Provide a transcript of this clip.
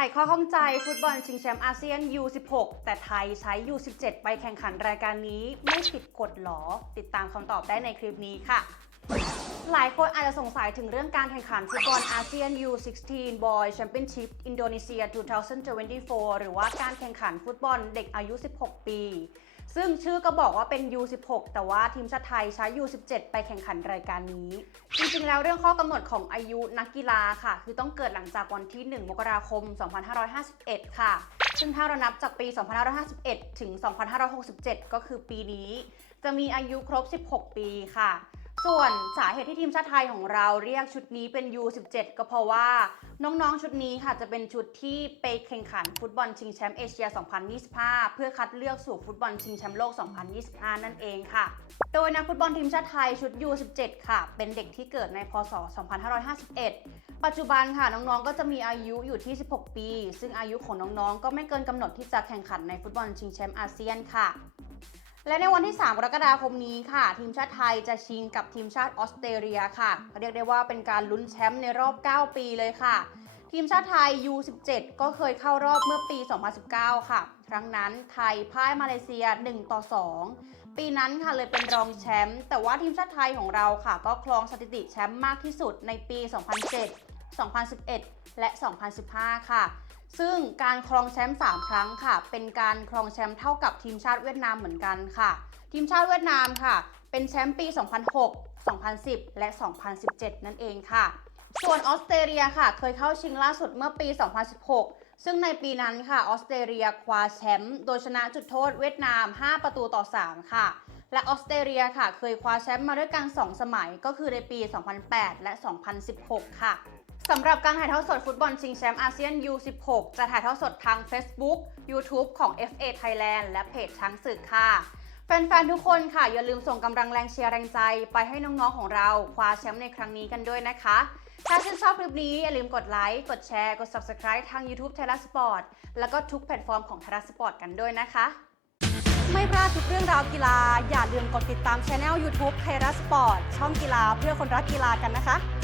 ขข้อข้องใจฟุตบอลชิงแชมป์อาเซียน U16 แต่ไทยใช้ U17 ไปแข่งขันรายการนี้ไม่ผิดกฎหรอ ติดตามคำตอบได้ในคลิปนี้ค่ะ หลายคนอาจจะสงสัยถึงเรื่องการแข่งขันฟุตบอลอาเซียน U16 Boy Championship Indonesia 2024 หรือว่าการแข่งขันฟุตบอลเด็กอายุ 16 ปี ซึ่งชื่อก็บอกว่าเป็น U16 แต่ว่าทีมชาติไทยใช้ U17 ไปแข่งขันรายการนี้ จริงๆ แล้วเรื่องข้อกำหนดของอายุนักกีฬาค่ะ คือต้องเกิดหลังจากวันที่ 1 มกราคม 2551 ค่ะ ซึ่งถ้าเรานับจากปี 2551 ถึง 2567 ก็คือปีนี้ จะมีอายุครบ 16 ปีค่ะ ส่วนสาเหตุที่ทีมชาติไทยของเราเรียกชุดนี้เป็น U17 ก็เพราะว่าน้องๆชุดนี้ค่ะจะเป็นชุดที่ไปแข่งขันฟุตบอลชิงแชมป์เอเชีย 2025 เพื่อคัดเลือกสู่ฟุตบอลชิงแชมป์โลก 2025 นั่นเองค่ะ โดยนักฟุตบอลทีมชาติไทยชุด U17 ค่ะ เป็นเด็กที่เกิดในพศ 2551 ปัจจุบันค่ะน้องๆก็จะมีอายุอยู่ที่ 16 ปี ซึ่งอายุของน้องๆ ก็ไม่เกินกำหนดที่จะแข่งขันในฟุตบอลชิงแชมป์อาเซียนค่ะ และในวันที่ 3 กรกฎาคมนี้ค่ะ ทีมชาติไทยจะชิงกับทีมชาติออสเตรเลียค่ะ เรียกได้ว่าเป็นการลุ้นแชมป์ในรอบ 9 ปีเลยค่ะ ทีมชาติไทย U17 ก็เคยเข้ารอบเมื่อปี 2019 ค่ะ ครั้งนั้นไทยพ่ายมาเลเซีย 1 ต่อ 2 ปีนั้นค่ะเลยเป็นรองแชมป์แต่ว่าทีมชาติไทยของเราค่ะ ก็ครองสถิติแชมป์มากที่สุดในปี 2007 2011 และ 2015 ค่ะ ซึ่งการครองแชมป์3ครั้งค่ะ เป็นการครองแชมป์เท่ากับทีมชาติเวียดนามเหมือนกันค่ะ ทีมชาติเวียดนามค่ะ เป็นแชมป์ปี 2006 2010 และ 2017 นั่นเองค่ะ ส่วนออสเตรเลียค่ะ เคยเข้าชิงล่าสุดเมื่อปี 2016 ซึ่งในปีนั้นค่ะออสเตรเลียคว้าแชมป์โดยชนะจุดโทษเวียดนาม 5 ประตูต่อ 3 ค่ะ และออสเตรเลียค่ะ เคยคว้าแชมป์มาด้วยกัน 2 สมัยก็คือในปี 2008 และ 2016 ค่ะ สำหรับการถ่ายทอดสดฟุตบอลชิงแชมป์อาเซียน U16 จะถ่ายทอดสดทาง Facebook YouTube ของ FA Thailand และเพจช้างศึกค่ะ แฟนๆ ทุกคนค่ะ อย่าลืมส่งกำลังแรงเชียร์แรงใจไปให้น้องๆ ของเราคว้าแชมป์ในครั้งนี้กันด้วยนะคะ ถ้าชื่นชอบคลิปนี้ อย่าลืมกดไลค์ กดแชร์ กด Subscribe ทาง YouTube ไทยรัฐสปอร์ตแล้วก็ทุกแพลตฟอร์มของไทยรัฐสปอร์ตกันด้วยนะคะ ไม่พลาดทุกเรื่องราวกีฬา อย่าลืมกดติดตามช anel YouTube ไทยรัฐสปอร์ตช่องกีฬาเพื่อคนรักกีฬากันนะคะ